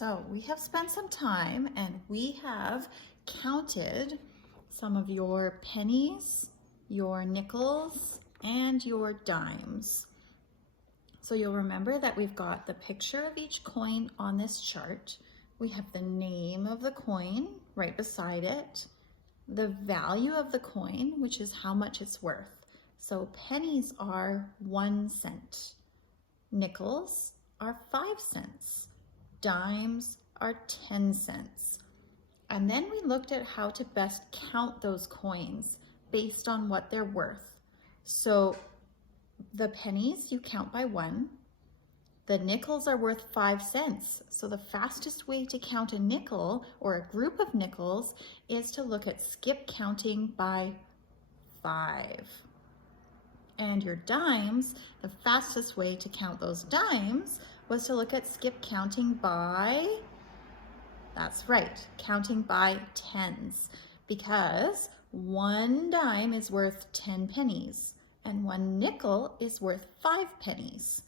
So we have spent some time and we have counted some of your pennies, your nickels, and your dimes. So you'll remember that we've got the picture of each coin on this chart. We have the name of the coin right beside it, the value of the coin, which is how much it's worth. So pennies are 1 cent, nickels are 5 cents, dimes are 10 cents. And then we looked at how to best count those coins based on what they're worth. So the pennies you count by 1. The nickels are worth 5 cents. So the fastest way to count a nickel or a group of nickels is to look at skip counting by 5. And your dimes, the fastest way to count those dimes was to look at skip counting by, that's right, counting by tens, because 1 dime is worth 10 pennies and 1 nickel is worth 5 pennies.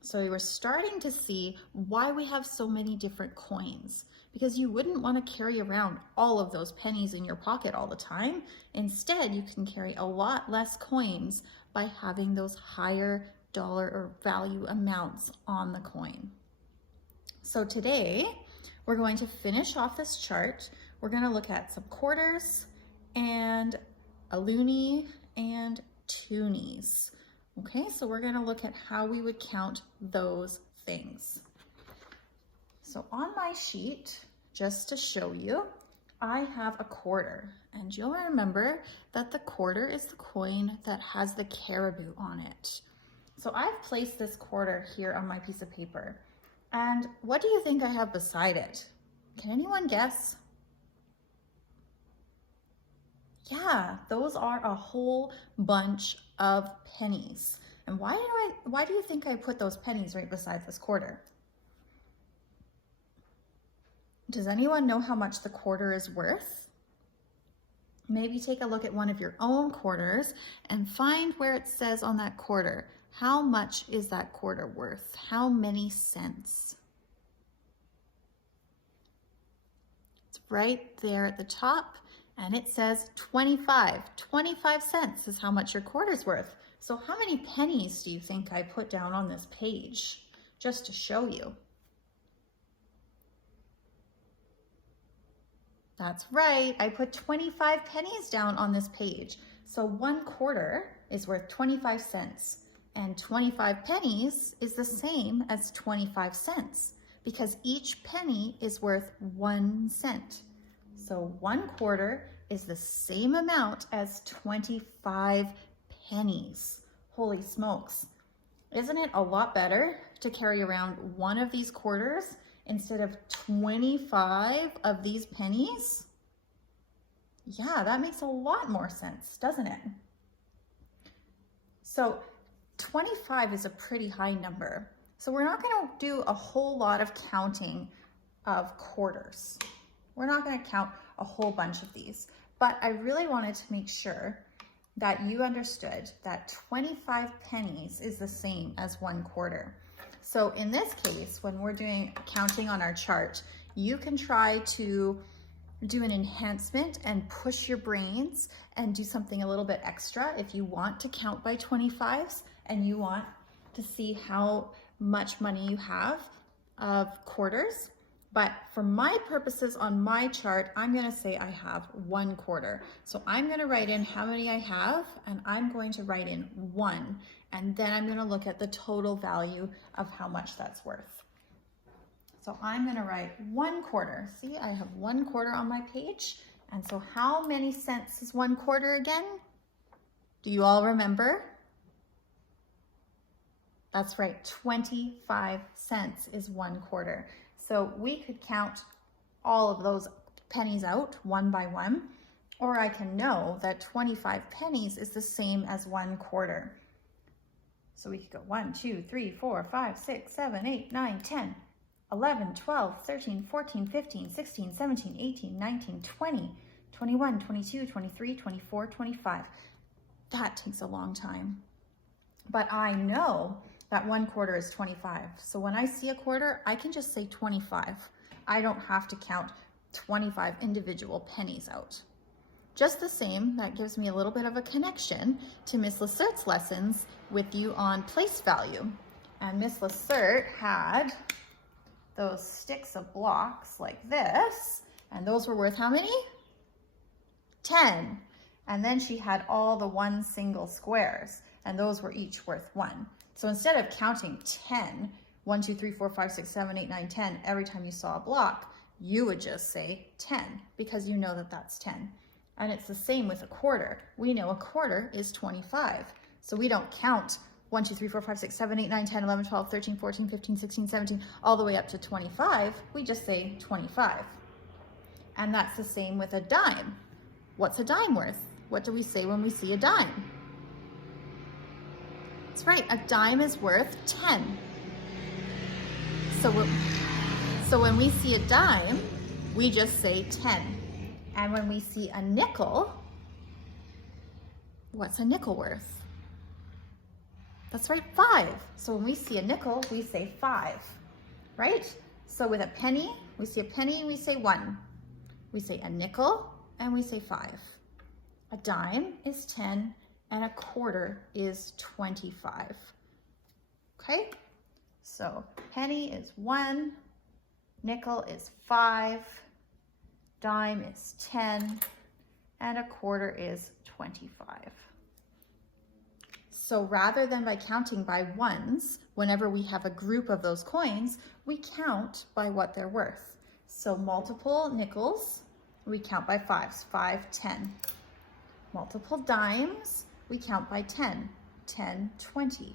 So we were starting to see why we have so many different coins, because you wouldn't want to carry around all of those pennies in your pocket all the time. Instead, you can carry a lot less coins by having those higher dollar or value amounts on the coin. So today, we're going to finish off this chart. We're going to look at some quarters and a loonie and toonies. Okay, so we're going to look at how we would count those things. So on my sheet, just to show you, I have a quarter, and you'll remember that the quarter is the coin that has the caribou on it. So I've placed this quarter here on my piece of paper, and what do you think I have beside it? Can anyone guess? Yeah, those are a whole bunch of pennies. And why do you think I put those pennies right beside this quarter? Does anyone know how much the quarter is worth? Maybe take a look at one of your own quarters and find where it says on that quarter, how much is that quarter worth? How many cents? It's right there at the top. And it says 25. 25 cents is how much your quarter's worth. So how many pennies do you think I put down on this page just to show you? That's right, I put 25 pennies down on this page. So 1 quarter is worth 25 cents, and 25 pennies is the same as 25 cents because each penny is worth 1 cent. So 1 quarter is the same amount as 25 pennies. Holy smokes. Isn't it a lot better to carry around 1 of these quarters instead of 25 of these pennies? Yeah, that makes a lot more sense, doesn't it? So 25 is a pretty high number. So we're not going to do a whole lot of counting of quarters. We're not going to count a whole bunch of these, but I really wanted to make sure that you understood that 25 pennies is the same as 1 quarter. So in this case, when we're doing counting on our chart, you can try to do an enhancement and push your brains and do something a little bit extra if you want to count by 25s and you want to see how much money you have of quarters. But for my purposes on my chart, I'm going to say I have 1 quarter. So I'm going to write in how many I have, and I'm going to write in 1. And then I'm going to look at the total value of how much that's worth. So I'm going to write 1 quarter. See, I have 1 quarter on my page. And so how many cents is 1 quarter again? Do you all remember? That's right, 25 cents is 1 quarter. So we could count all of those pennies out 1 by 1, or I can know that 25 pennies is the same as 1 quarter. So we could go 1, 2, 3, 4, 5, 6, 7, 8, 9, 10, 11, 12, 13, 14, 15, 16, 17, 18, 19, 20, 21, 22, 23, 24, 25. That takes a long time. But I know that 1 quarter is 25. So when I see a quarter, I can just say 25. I don't have to count 25 individual pennies out. Just the same, that gives me a little bit of a connection to Miss Lassert's lessons with you on place value. And Miss Lassert had those sticks of blocks like this, and those were worth how many? 10. And then she had all the 1 single squares, and those were each worth 1. So instead of counting 10, 1, 2, 3, 4, 5, 6, 7, 8, 9, 10, every time you saw a block, you would just say 10 because you know that that's 10. And it's the same with a quarter. We know a quarter is 25. So we don't count 1, 2, 3, 4, 5, 6, 7, 8, 9, 10, 11, 12, 13, 14, 15, 16, 17, all the way up to 25. We just say 25. And that's the same with a dime. What's a dime worth? What do we say when we see a dime? That's right, a dime is worth 10. So when we see a dime, we just say 10. And when we see a nickel, what's a nickel worth? That's right, 5. So when we see a nickel, we say 5, right? So with a penny, we see a penny, we say 1. We say a nickel, and we say 5. A dime is 10, and a quarter is 25. Okay? So penny is 1, nickel is 5, dime is 10, and a quarter is 25. So rather than by counting by ones, whenever we have a group of those coins, we count by what they're worth. So multiple nickels, we count by 5s, 5, 10. Multiple dimes, we count by 10, 10, 20.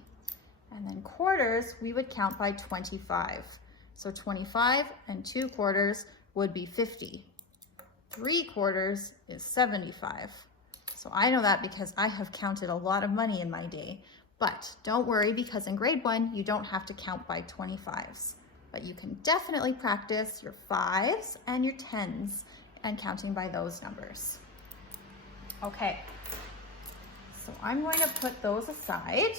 And then quarters, we would count by 25. So 25 and 2 quarters would be 50. 3 quarters is 75. So I know that because I have counted a lot of money in my day. But don't worry, because in grade 1, you don't have to count by 25s. But you can definitely practice your 5s and your 10s and counting by those numbers. Okay, so I'm going to put those aside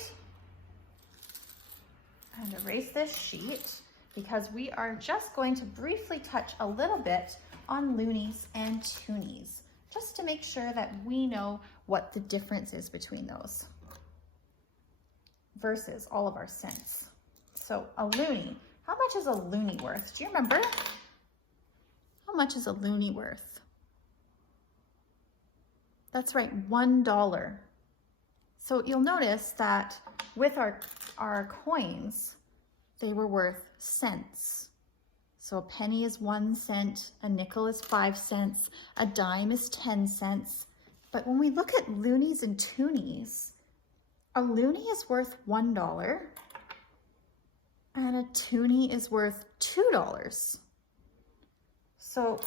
and erase this sheet because we are just going to briefly touch a little bit on Loonies and Toonies, just to make sure that we know what the difference is between those versus all of our cents. So a loonie, how much is a loonie worth? Do you remember? How much is a loonie worth? That's right, $1. So you'll notice that with our coins, they were worth cents. So a penny is 1 cent, a nickel is 5 cents, a dime is 10 cents. But when we look at Loonies and Toonies, a loonie is worth $1 and a toonie is worth $2. So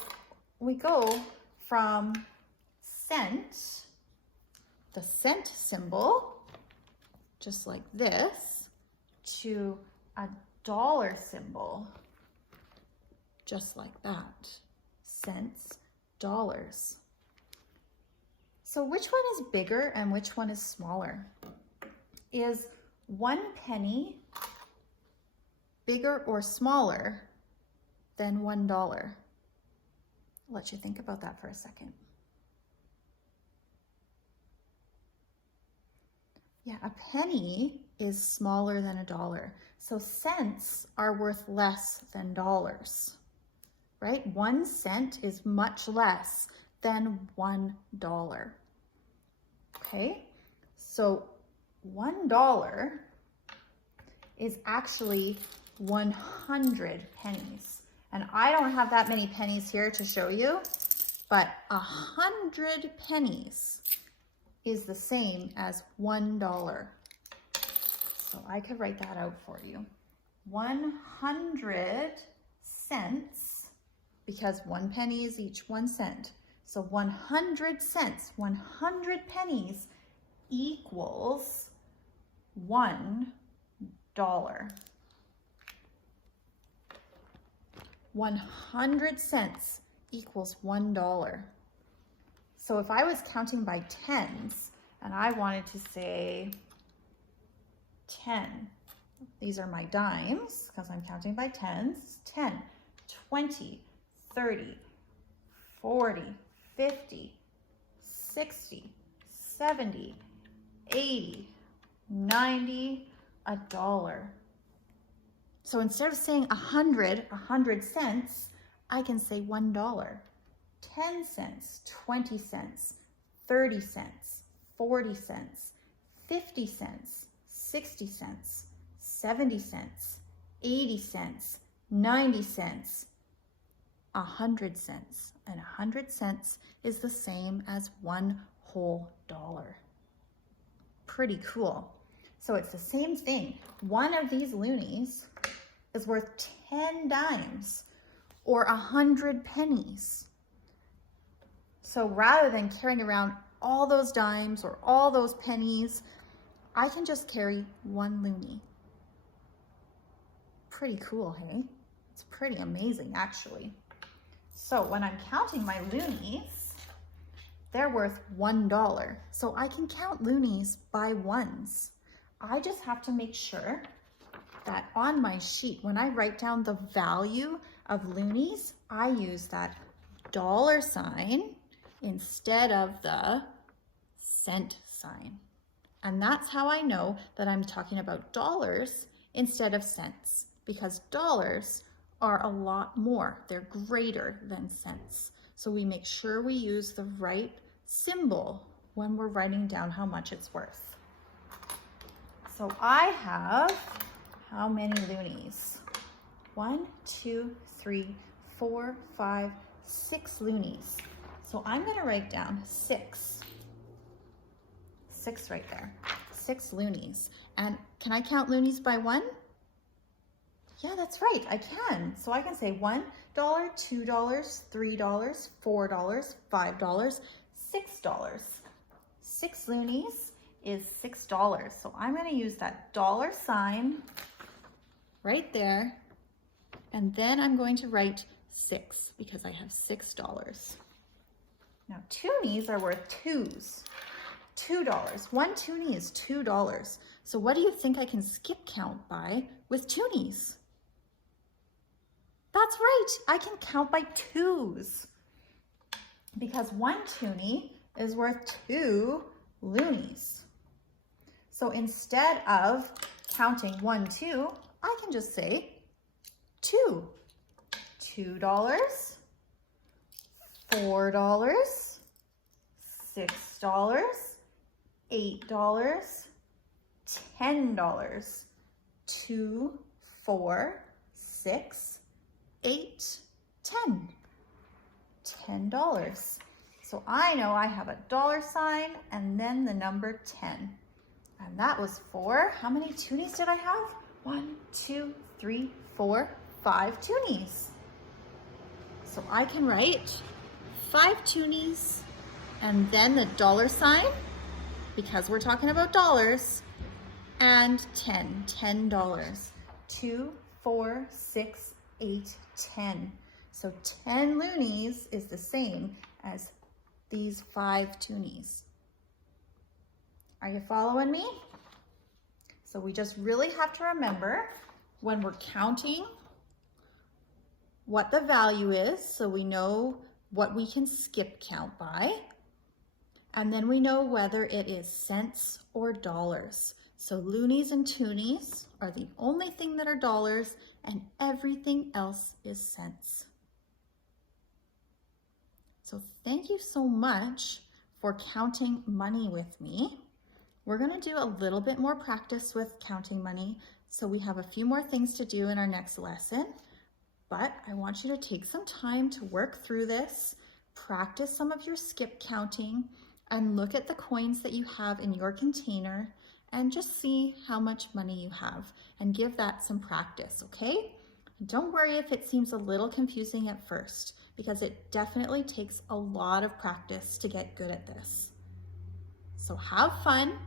we go from cent, the cent symbol, just like this, to a dollar symbol, just like that. Cents, dollars. So which one is bigger and which one is smaller? Is 1 penny bigger or smaller than $1? I'll let you think about that for a second. Yeah, a penny is smaller than $1. So cents are worth less than dollars, right? 1 cent is much less than $1. Okay, so $1 is actually 100 pennies. And I don't have that many pennies here to show you, but 100 pennies is the same as $1. So I could write that out for you. 100 cents, because 1 penny is each 1 cent. So 100 cents, 100 pennies equals $1. 100 cents equals $1. So if I was counting by tens and I wanted to say 10, These are my dimes because I'm counting by tens. 10, 20, 30, 40, 50, 60, 70, 80, 90, $1. So instead of saying 100 cents, I can say $1. 10 cents, 20 cents, 30 cents, 40 cents, 50 cents, 60 cents, 70 cents, 80 cents, 90 cents, 100 cents. And 100 cents is the same as $1 whole dollar. Pretty cool. So it's the same thing. One of these loonies is worth 10 dimes or 100 pennies. So rather than carrying around all those dimes or all those pennies, I can just carry one loonie. Pretty cool, hey? It's pretty amazing, actually. So when I'm counting my loonies, they're worth $1. So I can count loonies by ones. I just have to make sure that on my sheet, when I write down the value of loonies, I use that dollar sign instead of the cent sign. And that's how I know that I'm talking about dollars instead of cents, because dollars are a lot more. They're greater than cents. So we make sure we use the right symbol when we're writing down how much it's worth. So I have how many loonies? 1, 2, 3, 4, 5, 6 loonies. So I'm going to write down 6. 6 right there. 6 loonies. And can I count loonies by one? Yeah, that's right, I can. So I can say $1, $2, $3, $4, $5, $6. 6 loonies is $6. So I'm going to use that dollar sign right there. And then I'm going to write 6 because I have $6. Now toonies are worth 2s. $2. One toonie is $2. So what do you think I can skip count by with toonies? That's right, I can count by 2s because one toonie is worth 2 loonies. So instead of counting 1, 2, I can just say 2. $2, $4, $6, $8, $10, 2, 4, 6, 8, 10. $10. So I know I have a dollar sign and then the number 10. And that was for, how many toonies did I have? 1, 2, 3, 4, 5 toonies. So I can write 5 toonies and then the dollar sign, because we're talking about dollars, and $10. 2, 4, 6, 8, 10. So 10 loonies is the same as these 5 toonies. Are you following me? So we just really have to remember when we're counting what the value is, so we know what we can skip count by, and then we know whether it is cents or dollars. So loonies and toonies are the only thing that are dollars, and everything else is cents. So thank you so much for counting money with me. We're going to do a little bit more practice with counting money, so we have a few more things to do in our next lesson. But I want you to take some time to work through this, practice some of your skip counting, and look at the coins that you have in your container and just see how much money you have and give that some practice, okay? Don't worry if it seems a little confusing at first, because it definitely takes a lot of practice to get good at this. So have fun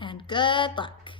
and good luck.